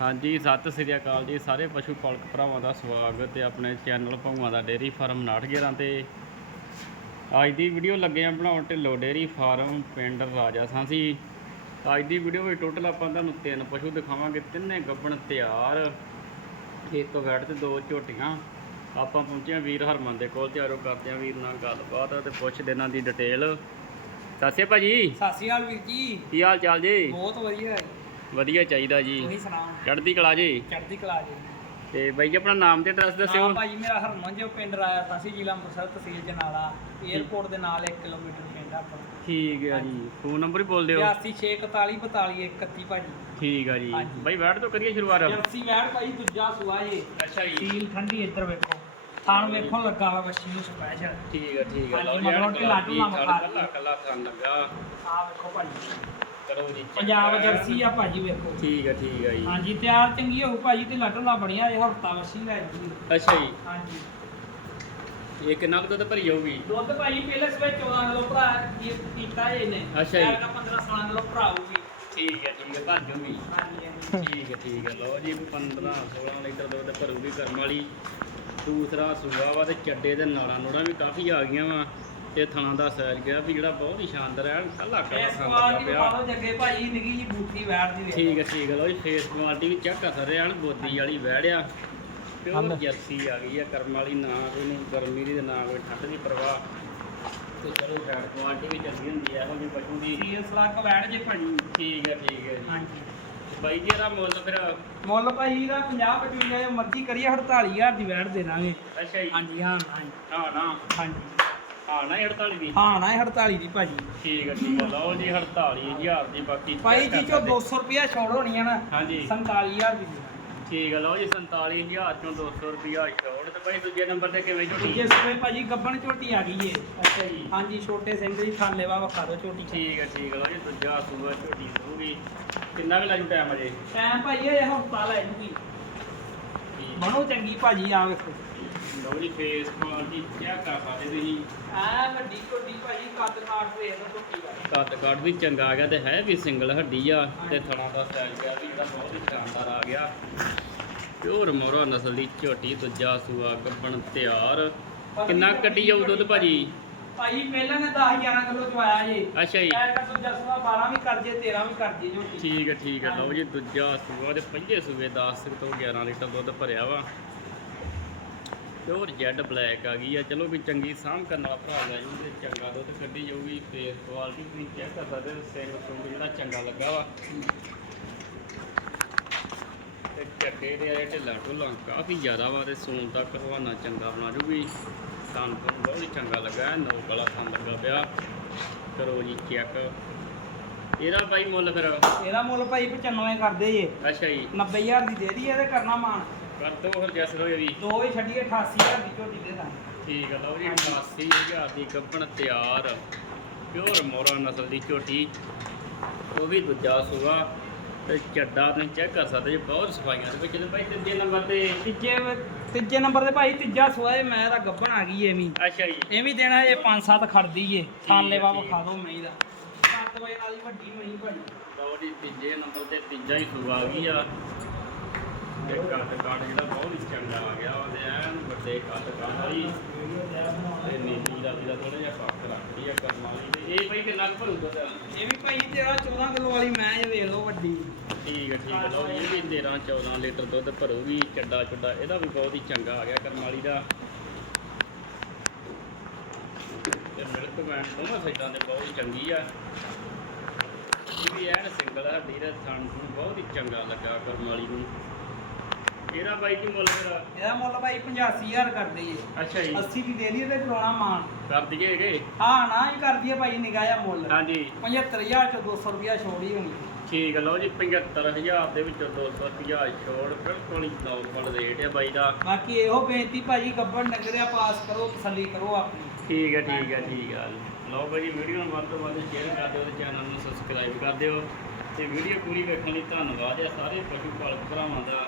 ਹਾਂਜੀ ਸਤਿ ਸ੍ਰੀ ਅਕਾਲ ਜੀ। ਸਾਰੇ ਪਸ਼ੂ ਪਾਲਕ ਭਰਾਵਾਂ ਦਾ ਸਵਾਗਤ ਹੈ ਆਪਣੇ ਚੈਨਲ ਭੰਗਵਾ ਦਾ ਡੇਅਰੀ ਫਾਰਮ 911 ਤੇ। ਅੱਜ ਦੀ ਵੀਡੀਓ ਲੱਗੇ ਆ ਬਣਾਉਣ ਢਿੱਲੋ ਡੇਅਰੀ ਫਾਰਮ ਪਿੰਡ ਰਾਜਾ ਸਾਂਸੀ। ਅੱਜ ਦੀ ਵੀਡੀਓ ਵਿੱਚ ਟੋਟਲ ਆਪਾਂ ਤੁਹਾਨੂੰ ਤਿੰਨ ਪਸ਼ੂ ਦਿਖਾਵਾਂਗੇ ਤਿੰਨੇ ਗੱਬਣ ਤਿਆਰ। ਇੱਕ ਵੈਟ ਤੇ ਦੋ ਝੋਟੀਆਂ। ਆਪਾਂ ਪਹੁੰਚੇ ਹਾਂ ਵੀਰ ਹਰਮਨ ਦੇ ਕੋਲ ਤਿਆਰੋ ਕਰਦੇ ਹਾਂ ਵੀਰ ਨਾਲ ਗੱਲਬਾਤ ਤੇ ਪੁੱਛਦੇ ਇਹਨਾਂ ਦੀ ਡਿਟੇਲ ਦੱਸਿਓ ਭਾਜੀ। ਸਤਿ ਸ਼੍ਰੀ ਅਕਾਲ ਵੀਰ ਜੀ। ਕੀ ਹਾਲ ਚਾਲ ਜੀ? ਬਹੁਤ ਵਧੀਆ। ਹੈ ਵਧੀਆ ਚਾਹੀਦਾ ਜੀ। ਤੁਸੀਂ ਸੁਣਾਓ? ਚੜ੍ਹਦੀ ਕਲਾ ਜੀ। ਚੜ੍ਹਦੀ ਕਲਾ ਜੀ। ਤੇ ਬਾਈ ਜੀ ਆਪਣਾ ਨਾਮ ਤੇ ਐਡਰੈਸ ਦੱਸਿਓ। ਹਾਂ ਭਾਜੀ ਮੇਰਾ ਹਰਮਨ ਜੋ ਪਿੰਡ ਰਾਇਆ ਫਾਸੀ ਜ਼ਿਲ੍ਹਾ ਅੰਮ੍ਰਿਤਸਰ ਤਹਿਸੀਲ ਜਨਾਲਾ 에ਅਰਪੋਰਟ ਦੇ ਨਾਲ 1 ਕਿਲੋਮੀਟਰ ਪਿੰਡ ਆਪਣਾ। ਠੀਕ ਹੈ ਜੀ। ਫੋਨ ਨੰਬਰ ਵੀ ਬੋਲ ਦਿਓ। 8641424131 ਭਾਜੀ। ਠੀਕ ਹੈ ਜੀ। ਹਾਂਜੀ। ਬਾਈ ਬੈਠ ਤੋਂ ਕਰੀਏ ਸ਼ੁਰੂਆਤ? ਜਰਸੀ ਵੈੜ ਭਾਜੀ ਦੂਜਾ ਸੁਆ ਜੇ। ਅੱਛਾ ਸੀਲ ਠੰਡੀ ਇੱਧਰ ਵੇਖੋ। ਥਾਣ ਵੇਖੋ ਲੱਗਾ ਵਾ ਬੱਚੀ ਨੂੰ ਸਪੈਸ਼ਲ ਠੀਕ ਹੈ ਠੀਕ ਹੈ ਹਾਂਜੀ, ਲਓ ਮਗਰੋਂ ਜੀ ਢਿੱਲਾ ਢੁੱਲਾ ਵਿਖਾ ਦਿਓ। ਕੱਲਾ ਕੱਲਾ ਥਣ ਲੱਗਾ ਆ ਵੇਖੋ ਭਾਜੀ ਕਰੋ ਜੀ। ਪੰਜਾਬ ਜਰਸੀ ਆ ਭਾਜੀ ਵੇਖੋ। ਠੀਕ ਹੈ ਠੀਕ ਹੈ ਜੀ। ਹਾਂਜੀ ਤਿਆਰ ਚੰਗੀ ਹੋਊ ਭਾਜੀ ਤੇ ਲੱਡਲਾ ਬਣਿਆ ਇਹ ਹਫਤਾ ਵਸੀ ਲੈ ਜੀ। ਅੱਛਾ ਜੀ। ਹਾਂਜੀ। ਇਹ ਕਿੰਨਾ ਕੁ ਦੁੱਧ ਭਰੀ ਜਾਊਗੀ ਦੁੱਧ ਭਾਈ ਪਹਿਲੇ ਸਵੇ 14 ਕਿਲੋ ਭਰਾ ਇਹ ਕੀਤਾ ਇਹਨੇ। ਅੱਛਾ ਜੀ। 15 16 ਕਿਲੋ ਭਰਾ ਹੋਊਗੀ। ਠੀਕ ਹੈ ਠੀਕ ਹੈ ਭਰ ਹਾਂਜੀ ਠੀਕ ਹੈ ਠੀਕ ਹੈ ਲਓ ਜੀ 15 16 ਲੀਟਰ ਦੁੱਧ ਭਰੂਗੀ ਕਰਮ ਵਾਲੀ। ਦੂਸਰਾ ਸੂਆ ਵਾ ਤੇ ਚੱਡੇ ਦੇ ਨਾੜਾਂ ਨੂੜਾਂ ਵੀ ਕਾਫੀ ਆ ਗਈਆਂ ਵਾ। ਤੇ ਥਣਾ ਦਾ ਸਾਈਜ਼ ਗਿਆ ਵੀ ਜਿਹੜਾ ਬਹੁਤ ਹੀ ਸ਼ਾਨਦਾਰ ਹੈ ਕੱਲਾ ਕੱਲਾ ਇਸ ਕੁਆਲਿਟੀ ਨੂੰ ਪਿਆ। ਪਾਲੋ ਜੱਗੇ ਭਾਜੀ ਨਿੱਕੀ ਜੀ ਬੂਥੀ ਵੈੜ ਦੀ ਵੇਖੋ। ਠੀਕ ਹੈ ਠੀਕ ਹੈ ਲਓ ਜੀ ਫੇਸ ਕੁਆਲਿਟੀ ਵੀ ਚੈੱਕ ਕਰ ਹਨ ਗੋਦੀ ਵਾਲੀ ਵਹਿੜਿਆ ਪਿਓਰ। ਜਰਸੀ ਆ ਗਈ ਆ ਕਰਮ ਵਾਲੀ ਨਾ ਕੋਈ ਨੂੰ ਗਰਮੀ ਦੀ ਤੇ ਨਾ ਕੋਈ ਠੰਡ ਦੀ ਪਰਵਾਹ। ਤੇ ਚਲੋ ਫੈਟ ਕੁਆਲਿਟੀ ਵੀ ਚੰਗੀ ਹੁੰਦੀ ਹੈ ਇਹੋ ਜਿਹੀ ਪਸ਼ੂ ਦੀ। ਸੀਰੀਅਸ ਲੱਗ ਵੈੜ ਜੇ ਭਾਜੀ। ਠੀਕ ਹੈ ਠੀਕ ਹੈ ਜੀ। ਹਾਂਜੀ। ਬਾਈ ਜੀ ਇਹਦਾ ਮੁੱਲ ਫਿਰ ਮੁੱਲ ਭਾਜੀ ਦਾ 50 55 ਜੋ ਮਰਜ਼ੀ ਕਰੀਏ 48000 ਦੀ ਵੈੜ ਦੇ ਦਾਂਗੇ। ਅੱਛਾ ਜੀ। ਹਾਂਜੀ ਹਾਂ ਹਾਂਜੀ। ਹਾਂ ਨਾ। ਹਾਂਜੀ। ਹਾਂ ਨਾ 48 ਦੀ। ਹਾਂ ਨਾ ਇਹ 48 ਦੀ ਭਾਜੀ ਠੀਕ ਹੈ ਠੀਕ ਹੈ ਲਓ ਜੀ 48000 ਦੀ ਬਾਕੀ ਭਾਈ ਜੀ ਚੋ ਸਕਦੇ। 200 ਰੁਪਿਆ ਛੋੜ ਹੋਣੀ ਆ ਨਾ ਹਾਂਜੀ। 47000 ਦੀ। ਠੀਕ ਹੈ ਲਓ ਜੀ 47000 ਚੋਂ 200 ਰੁਪਿਆ ਛੋੜ ਤੇ ਭਾਈ ਦੂਜੇ ਨੰਬਰ ਤੇ ਕਿਵੇਂ ਝੋਟੀ ਦੂਜੇ ਸਮੇਂ ਭਾਜੀ ਗੱਬਣ ਝੋਟੀ ਆ ਗਈ ਏ। ਅੱਛਾ ਜੀ। ਹਾਂਜੀ ਛੋਟੇ ਸਿੰਘ ਦੀ ਥਾਲੇ ਵਾ ਵਖਾ ਦੋ ਝੋਟੀ ਠੀਕ ਹੈ ਠੀਕ ਹੈ ਲਓ ਜੀ ਦੂਜਾ ਸੂਆ ਝੋਟੀ ਸੂਗੀ ਕਿੰਨਾ ਕੁ ਲੱਗੂ ਟਾਈਮ ਅਜੇ? ਟਾਈਮ ਭਾਈ ਇਹ ਹਫਤਾ ਲੈ ਜੂਗੀ ਬਣੋ ਚੰਗੀ ਭਾਜੀ ਆ ਵੇਖੋ। ਲਓ ਜੀ ਫੇਸ ਕੁਆਲਿਟੀ ਚੈੱਕ ਕਰ ਸਕਦੇ ਤੁਸੀਂ? ਆ ਵੱਡੀ ਝੋਟੀ ਭਾਜੀ ਕੱਦ ਕਾਟ ਵੇਖ ਲਓ ਝੋਟੀ ਦਾ ਕੱਦ ਕਾਠ ਵੀ ਚੰਗਾ ਆ ਗਿਆ ਤੇ ਹੈ ਵੀ ਸਿੰਗਲ ਹੱਡੀ ਆ ਤੇ ਥਣਾ ਦਾ ਸਾਈਜ਼ ਗਿਆ ਵੀ ਜਿਹੜਾ ਬਹੁਤ ਹੀ ਸ਼ਾਨਦਾਰ ਆ ਗਿਆ। ਪਿਓਰ ਮੋਰਾ ਨਸਲ ਦੀ ਝੋਟੀ ਦੂਜਾ ਸੂਆ ਗੱਬਣ ਤਿਆਰ। ਕਿੰਨਾ ਕੁ ਕੱਢੀ ਜਾਊ ਦੁੱਧ ਭਾਜੀ। ਭਾਈ ਪਹਿਲਾਂ ਨੇ 10 11 ਕਿਲੋ ਚਵਾਇਆ ਜੀ। ਅੱਛਾ ਜੀ। ਐ ਕਰ ਦੂਜਾ ਸਵਾ 12 ਵੀ ਕਰ ਜੇ 13 ਵੀ ਕਰ ਜੇ ਝੋਟੀ। ਠੀਕ ਹੈ ਠੀਕ ਹੈ ਲਓ ਜੀ ਦੂਜਾ ਸੂਆ ਤੇ ਪਹਿਲੇ ਸੂਏ 10 ਤੋਂ 11 ਲੀਟਰ ਦੁੱਧ ਭਰਿਆ ਵਾ। ਪਿਓਰ ਜੈਡ ਬਲੈਕ ਆ ਗਈ ਆ। ਚਲੋ ਵੀ ਚੰਗੀ ਸਾਂਭ ਕਰਨ ਵਾਲਾ ਭਰਾ ਲੈ ਜੂ ਤੇ ਚੰਗਾ ਦੁੱਧ ਕੱਢੀ ਜਾਊਗੀ ਫੇਸ ਕੁਆਲਿਟੀ ਤੁਸੀਂ ਚੈੱਕ ਕਰ ਸਕਦੇ ਹੋ ਸਿੰਘ ਸੁੰਗ ਜਿਹੜਾ ਚੰਗਾ ਲੱਗਾ ਵਾ। ਤੇ ਚੱਡੇ ਦੇ ਆਏ ਢਿੱਲਾ ਢੁੱਲਾ ਕਾਫੀ ਜ਼ਿਆਦਾ ਵਾ ਤੇ ਸੂਨ ਤੱਕ ਹਵਾਨਾ ਚੰਗਾ ਬਣਾ ਜੂਗੀ। ਸਾਨੂੰ ਬਹੁਤ ਹੀ ਚੰਗਾ ਲੱਗਾ ਨੌ ਵਾਲਾ ਥਣ ਲੱਗਾ ਪਿਆ। ਕਰੋ ਜੀ ਚੈੱਕ ਇਹਦਾ ਬਾਈ ਮੁੱਲ ਫਿਰ? ਇਹਦਾ ਮੁੱਲ ਭਾਈ 95 ਕਰਦੇ ਜੇ। ਅੱਛਾ ਜੀ। 90000 ਦੀ ਦੇ ਦੀ ਇਹਦੇ ਕਰਨਾ ਮਾਨ ਕਰ ਦੋ ਫਿਰ ਜੈਸ ਰੋ ਵੀ। ਦੋ ਹੀ ਛੱਡੀਏ 88000 ਦੀ ਝੋਟੀ ਦੇ ਦਾਂ ਠੀਕ ਹੈ ਲਓ ਜੀ 88000 ਦੀ ਗੱਭਣ ਤਿਆਰ। ਪਿਓਰ ਮੋਰਾ ਨਸਲ ਦੀ ਝੋਟੀ। ਉਹ ਵੀ ਦੂਜਾ ਸੂਆ। ਚੱਡਾ ਤੁਸੀਂ ਚੈੱਕ ਕਰ ਸਕਦੇ ਜੀ ਬਹੁਤ ਸਫਾਈਆਂ ਦੇ ਵਿੱਚ ਤੇ ਭਾਈ ਤੀਜੇ ਨੰਬਰ ਤੇ। ਤੀਜੇ ਤੀਜੇ ਨੰਬਰ ਤੇ ਭਾਈ ਤੀਜਾ ਸੋਏ ਮੈਂ ਤਾਂ ਗੱਬਣ ਆ ਗਈ ਐਵੇਂ ਅੱਛਾ ਜੀ। ਇਹ ਵੀ ਦੇਣਾ ਇਹ 5-7 ਖੜਦੀ ਏ। ਥਾਲੇ ਵਾ। ਵਿਖਾ ਦੋ ਮਈ ਦਾ। 7 ਵਜੇ ਨਾਲ ਹੀ ਵੱਡੀ ਮਈ ਭਾਈ। ਲਓ ਜੀ ਤੀਜੇ ਨੰਬਰ ਤੇ ਤੀਜਾ ਹੀ ਸੂਆ ਆ ਗਈ ਆ। ਤੇ ਕੱਦ ਕਾਠ ਜਿਹੜਾ ਬਹੁਤ ਹੀ ਚੰਗਾ ਆ ਗਿਆ ਉਹਦੇ ਐਨ ਵੱਡੇ ਕੱਦ ਕਾਠ ਵਾਲੀ ਤੇ ਨੀਲੀ ਦਾ ਦਾ ਥੋੜਾ ਜਿਹਾ ਫ਼ਰਕ ਰੱਖਦੀ ਆ ਕਰਮ ਕਿੰਨਾ ਕੁ ਇਹ ਵੀ ਭਾਈ ਤੇਰਾ 14 ਕਿਲੋ ਵਾਲੀ ਮੈਂ ਇਹ ਵੇਖ ਲਓ ਵੱਡੀ। ਠੀਕ ਹੈ ਠੀਕ ਹੈ ਲਓ ਇਹ ਵੀ 13 14 ਲੀਟਰ ਦੁੱਧ ਭਰੂਗੀ ਚੱਡਾ ਚੁੱਡਾ ਇਹਦਾ ਵੀ ਬਹੁਤ ਹੀ ਚੰਗਾ ਆ ਗਿਆ ਕਰਮ ਵਾਲੀ ਦਾ। ਤੇ ਮਿਲਕ ਵੈਨ ਦੋਵਾਂ ਸਾਈਡਾਂ ਦੇ ਬਹੁਤ ਹੀ ਚੰਗੀ ਆ। ਇਹ ਵੀ ਐਨ ਸਿੰਗਲ ਆ ਡੀਰੇ ਥਣ ਨੂੰ ਬਹੁਤ ਹੀ ਚੰਗਾ ਲੱਗਾ ਕਰਮ ਵਾਲੀ ਨੂੰ। ਇਹਦਾ ਬਾਈ ਜੀ ਮੁੱਲ ਫਿਰ ਇਹਦਾ ਮੁੱਲ ਭਾਈ 85000 ਕਰਦੇ ਏ। ਅੱਛਾ ਜੀ। 80 ਦੀ ਦੇ ਲਈ ਤੇ ਕਰਾਉਣਾ ਮਾਨ ਕਰ ਦਈਏ ਹੈਗੇ ਹਾਂ ਨਾ ਹੀ ਕਰਦੀ ਹੈ ਭਾਈ ਨਿਗਾਹ ਜਿਹਾ ਮੁੱਲ। ਹਾਂਜੀ। 75000 ਚੋਂ 200 ਰੁਪਿਆ ਛੋੜੀ ਹੋਣੀ। ਠੀਕ ਹੈ ਲਓ ਜੀ 75000 ਦੇ ਵਿੱਚੋਂ 200 ਰੁਪਿਆ ਛੋੜ ਬਿਲਕੁਲ ਹੀ ਨੌਰਮਲ ਰੇਟ ਹੈ ਬਾਈ ਦਾ। ਬਾਕੀ ਇਹੋ ਬੇਨਤੀ ਭਾਜੀ ਗੱਬੜ ਨਗਰਿਆ ਪਾਸ ਕਰੋ ਤਸੱਲੀ ਕਰੋ ਆਪਣੀ। ਠੀਕ ਹੈ ਠੀਕ ਹੈ ਠੀਕ ਹੈ ਲਓ ਭਾਈ ਜੀ ਵੀਡੀਓ ਨੂੰ ਵੱਧ ਤੋਂ ਵੱਧ ਸ਼ੇਅਰ ਕਰ ਦਿਓ ਤੇ ਚੈਨਲ ਨੂੰ ਸਬਸਕ੍ਰਾਈਬ ਕਰ ਦਿਓ। ਤੇ ਵੀਡੀਓ ਪੂਰੀ ਵੇਖਣ ਲਈ ਧੰਨਵਾਦ ਹੈ ਸਾਰੇ ਪਸ਼ੂ ਪਾਲਕ ਭਰਾਵਾਂ ਦਾ।